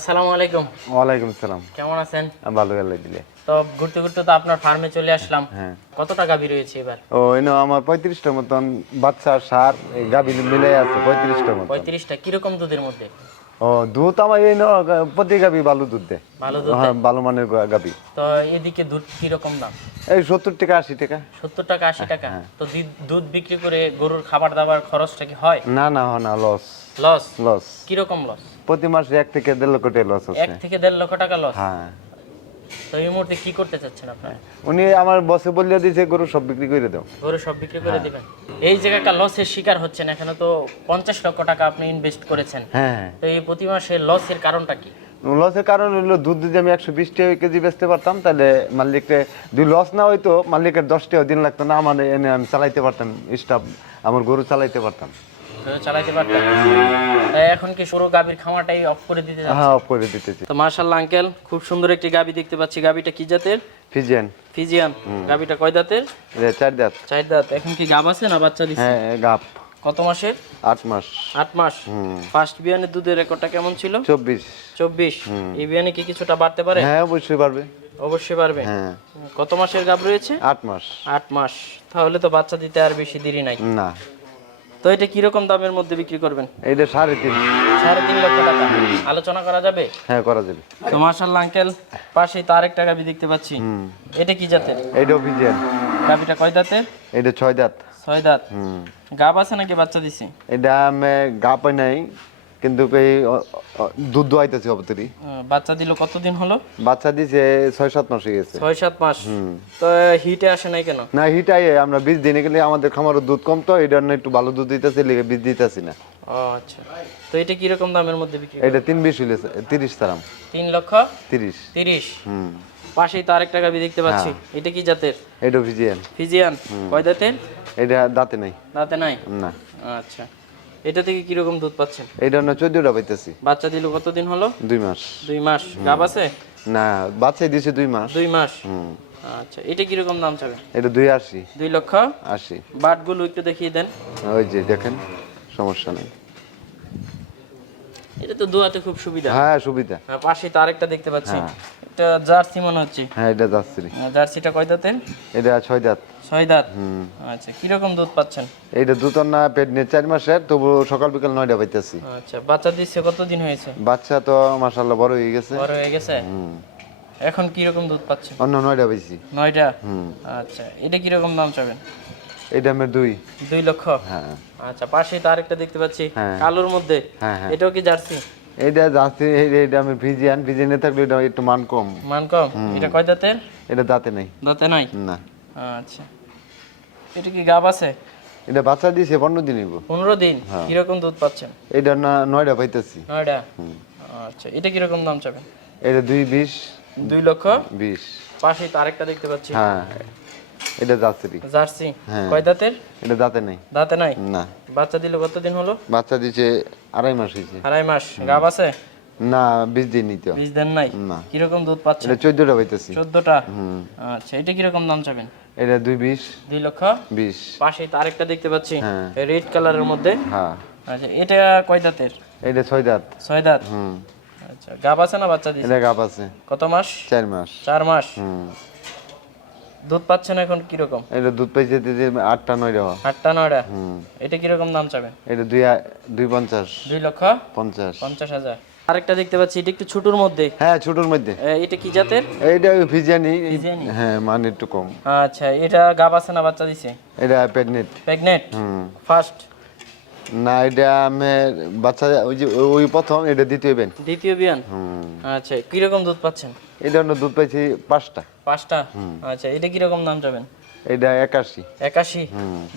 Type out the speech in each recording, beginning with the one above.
আসসালামু আলাইকুম। ওয়ালাইকুম সালাম কেমন আছেন? ভালো আল্লাহ দিলে। তো ঘুরতে ঘুরতে তো আপনার ফার্মে চলে আসলাম। হ্যাঁ। কত টাকা রয়েছে এবার? ও এনে আমার পঁয়ত্রিশটার মতন বাচ্চা সার গাভী মিলে আছে পঁয়ত্রিশটা মতন। পঁয়ত্রিশটা কীরকম দুধের মধ্যে? ও দুধ আমার এই প্রতি গাবি ভালো দুধ দেয় ভালো দুধ হ্যাঁ ভালো মানের গাবি। তো এদিকে দুধ কীরকম দাম? এই সত্তর টাকা আশি টাকা। সত্তর টাকা আশি টাকা? হ্যাঁ। তো দুধ বিক্রি করে গরুর খাবার দাবার খরচটা কি হয়? না না হয় না লস। লস? লস। কীরকম লস? প্রতি মাসে এক থেকে দেড় লক্ষ টাকা লস এক আছে থেকে দেড় লক্ষ টাকা লস? হ্যাঁ। তো এই মুহূর্তে কি করতে চাচ্ছেন আপনার? উনি আমার বসে বললে দিয়েছে গরু সব বিক্রি করে দাও। গরু সব বিক্রি হ্যাঁ। করে দিবেন? এই জায়গাটা লসের শিকার হচ্ছেন এখানে তো পঞ্চাশ লক্ষ টাকা আপনি ইনভেস্ট করেছেন। হ্যাঁ হ্যাঁ। তো এই প্রতি মাসে লসের কারণটা কি? লসের কারণ হলো দুধ যদি আমি একশো বিশ টাকা কেজি বেচতে পারতাম তাহলে মালিককে লস না হইতো মালিকের দশ টাকা দিন লাগতো না আমার এনে আমি চালাইতে পারতাম স্টাফ আমার গরু চালাইতে পারতাম। চালাইতে তাই এখন কি সরু খামারটাই অফ করে দিতে? হ্যাঁ অফ করে দিতেছি তো মার্শাল্লাহ আঙ্কেল খুব সুন্দর একটি গাভী দেখতে পাচ্ছি। গাভীটা কি জাতের? ফিজিয়ান ফিজিয়ান গাভীটা কয় দাঁতের? চার দাঁত। চার দাঁত। এখন কি গাব আছে না বাচ্চা দিচ্ছে হ্যাঁ গাপ কত মাসের? আট মাস। আট মাস। ফার্স্ট বিয়ানের দুধের রেকর্ডটা কেমন ছিল? চব্বিশ। চব্বিশ। এই বিয়ানে কি কিছুটা বাড়তে পারে? হ্যাঁ অবশ্যই পারবে অবশ্যই পারবে হ্যাঁ। কত মাসের গাব রয়েছে? আট মাস। আট মাস। তাহলে তো বাচ্চা দিতে আর বেশি দেরি নাই। না। তো এটা কি রকম দামের মধ্যে বিক্রি করবেন? এইটা সাড়ে তিন। সাড়ে তিন লক্ষ টাকা। আলোচনা করা যাবে? হ্যাঁ করা যাবে। তো মার্শাল্লাহ আঙ্কেল পাশে তো আরেকটা গাবি দেখতে পাচ্ছি। এটা কি জাতের? এটা ফিজিয়ান গাবিটা কয় দাঁতের? এটা ছয় দাঁত। ছয় দাঁত। গাব আছে নাকি বাচ্চা দিছি? এটা আমি গা পাই নাই। কিন্তু এই দুধ দোয়াইতেছি অবতরি বাচ্চা দিল কতদিন হলো? বাচ্চা দিছে ছয় সাত মাস হয়ে গেছে। ছয় সাত মাস। তো হিটে আসে নাই কেন? না হিটাই আমরা বীজ দিনে গেলে আমাদের খামারের দুধ কম তো এই জন্য একটু ভালো দুধ দিতেছি লেগে বীজ দিতেছি না। ও আচ্ছা। তো এটা কীরকম দামের মধ্যে বিক্রি এটা তিন বিশ হইলে তিরিশ তারাম তিন লক্ষ? তিরিশ। তিরিশ? হুম। পাশেই তো আরেকটা গাভি দেখতে পাচ্ছি। এটা কি জাতের? এটা ভিজিয়ান ফিজিয়ান। কয় দাঁতের? এটা দাঁতে নাই। দাঁতে নাই? না। আচ্ছা। এটা থেকে কি রকম দুধ পাচ্ছেন? এই জন্য টা পাইতেছি। বাচ্চা দিল কতদিন হলো? দুই মাস। দুই মাস। গাব আছে? না বাচ্চাই দিয়েছে দুই মাস। দুই মাস? হুম। আচ্ছা এটা কি রকম দাম চাবে? এটা দুই আশি। দুই লক্ষ? আশি। বাটগুলো একটু দেখিয়ে দেন। ওই যে দেখেন সমস্যা নেই। এটা তো দোয়াতে খুব সুবিধা। হ্যাঁ সুবিধা। হ্যাঁ, পাশে তো আরেকটা দেখতে পাচ্ছি। এটা জার্সি মনে হচ্ছে। হ্যাঁ এটা যাচ্ছি আহ, জার্সিটা কয় দাঁতের? এটা ছয় দাঁত। ছয় দাঁত? হুম। আচ্ছা কীরকম দুধ পাচ্ছেন? এইটা দুতর না পেট নিয়ে চার মাসের তবু সকাল বিকাল নয়টা পাইতেছি। আচ্ছা বাচ্চা দিচ্ছে কতদিন হয়েছে? বাচ্চা তো মাসাল্লাহ বড় হয়ে গেছে। বড় হয়ে গেছে? হুম। এখন কীরকম দুধ পাচ্ছেন? অন্য নয়টা পাইছি। নয়টা? হুম। আচ্ছা এটা কীরকম দাম চাবেন? এইটা আমার দুই। দুই লক্ষ? হ্যাঁ। আচ্ছা পাশে তো আরেকটা দেখতে পাচ্ছি হ্যাঁ। কালোর মধ্যে। হ্যাঁ হ্যাঁ। এটাও কি জার্সি? এইটা যাচ্ছি এইটা আমি ভিজিয়ান ভিজিয়ানে থাকলে এটা একটু মান কম। মান কম? এটা কয় দাঁতের? এটা দাঁতে নেই। দাঁতে নাই? না। আচ্ছা। এটা কি গাব আছে? এটা বাচ্চা দিয়েছে পনেরো দিন হইব। পনেরো দিন? কীরকম দুধ পাচ্ছেন? এইটা না নয়টা পাইতেছি। নয়টা আচ্ছা এটা কীরকম দাম চাবেন? এটা দুই বিশ। দুই লক্ষ? বিশ। পাশেই তো আরেকটা দেখতে পাচ্ছি। হ্যাঁ। এটা যাচ্ছে জার্সি? হ্যাঁ। কয় দাঁতের? এটা দাঁতে নেই। দাঁতে নাই? না। বাচ্চা দিল কতদিন হলো? বাচ্চা দিছে আড়াই মাস হয়েছে আড়াই মাস। গাব আছে? না বিশ দিন নিতে বীজ দেন নাই? না। দুধ পাচ্ছেন? এটা পাইতেছি। হুম। আচ্ছা এটা দাম চাবেন? এটা দুই বিশ। দুই লক্ষ? বিশ। পাশেই তো আরেকটা দেখতে পাচ্ছি। হ্যাঁ। রেড কালারের মধ্যে? হ্যাঁ। আচ্ছা এটা কয় দাঁতের? এটা ছয় দাঁত। ছয় দাঁত? হুম। আচ্ছা গাব আছে না বাচ্চা দিছে? এটা গাপ আছে। কত মাস? চার মাস। চার মাস? হুম। দুধ পাচ্ছেন এখন কি রকম এটা দুধ পাইছে দিদি আটটা নয়টা হওয়া আটটা নয়টা? হুম। এটা কি রকম দাম চাবেন এটা দুই আ- দুই পঞ্চাশ। দুই লক্ষ? পঞ্চাশ। পঞ্চাশ হাজার। আরেকটা দেখতে পাচ্ছি এটা একটু ছোটর মধ্যে। হ্যাঁ ছোটর মধ্যে। এটা কি জাতের? এটা ফিজিয়ানি ফিজিয়ানি? হ্যাঁ মানে একটু কম। আচ্ছা এটা গাব আছে না বাচ্চা দিছে? এটা প্রেগনেট প্রেগনেট হুম। ফার্স্ট? না এটা আমি বাচ্চা ওই যে ওই প্রথম এটা দ্বিতীয় বেন দ্বিতীয় বিয়ান? আচ্ছা কীরকম দুধ পাচ্ছেন? এটা অন্য দুধ পাইছি পাঁচটা। পাঁচটা? আচ্ছা এটা কীরকম দাম যাবেন? এটা একাশি। একাশি?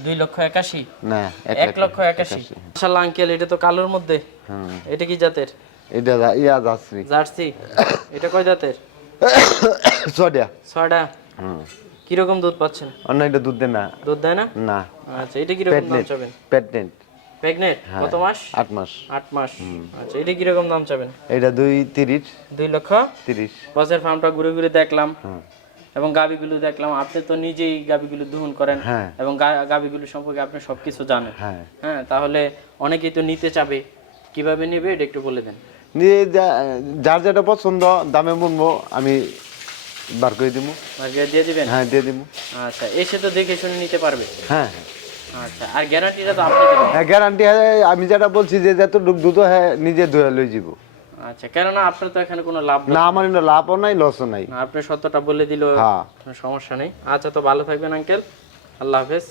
দুই লক্ষ একাশি? না এক লক্ষ একাশি। মাশাআল্লাহ আঙ্কেল এটা তো কালোর মধ্যে। এটা কি জাতের? এটা ইয়া যাচ্ছি জার্সি? এটা কয় জাতের? ছটা হুম। কীরকম দুধ পাচ্ছেন? অন্য এটা দুধ দেয় না। দুধ দেয় না? না। আচ্ছা এটা কীরকম দাম চাবেন প্রেগনেন্ট প্রেগনেন্ট? কত মাস? আট মাস। আট মাস। আচ্ছা এটা কীরকম দাম চাবেন? এটা দুই তিরিশ। দুই লক্ষ? তিরিশ। বসের ফার্মটা ঘুরে ঘুরে দেখলাম। এবং গাবিগুলো দেখলাম। আপনি তো নিজেই গাবিগুলো দহন করেন। হ্যাঁ। এবং গাবিগুলো সম্পর্কে আপনি সবকিছু জানেন। হ্যাঁ। হ্যাঁ তাহলে অনেকেই তো নিতে চাবে। কীভাবে নেবে এটা একটু বলে দেন। নিয়ে যার যেটা পছন্দ দামে বলব আমি বার করে দিব। আগে দিয়ে দিবেন? হ্যাঁ দিয়ে দিব। আচ্ছা এসে তো দেখে শুনে নিতে পারবে। হ্যাঁ। আচ্ছা আর গ্যারান্টিটা তো আপনি দেবেন। হ্যাঁ গ্যারান্টি আমি যেটা বলছি যে যতটুকু দুধ হ্যাঁ নিজে ধুয়ে লই যাব আচ্ছা কেননা আপনার তো এখানে কোনো লাভ না আমার কোনো লাভও নাই লসও নাই। আপনি সত্যটা বলে দিল হ্যাঁ। সমস্যা নেই। আচ্ছা তো ভালো থাকবেন আঙ্কেল আল্লাহ হাফেজ।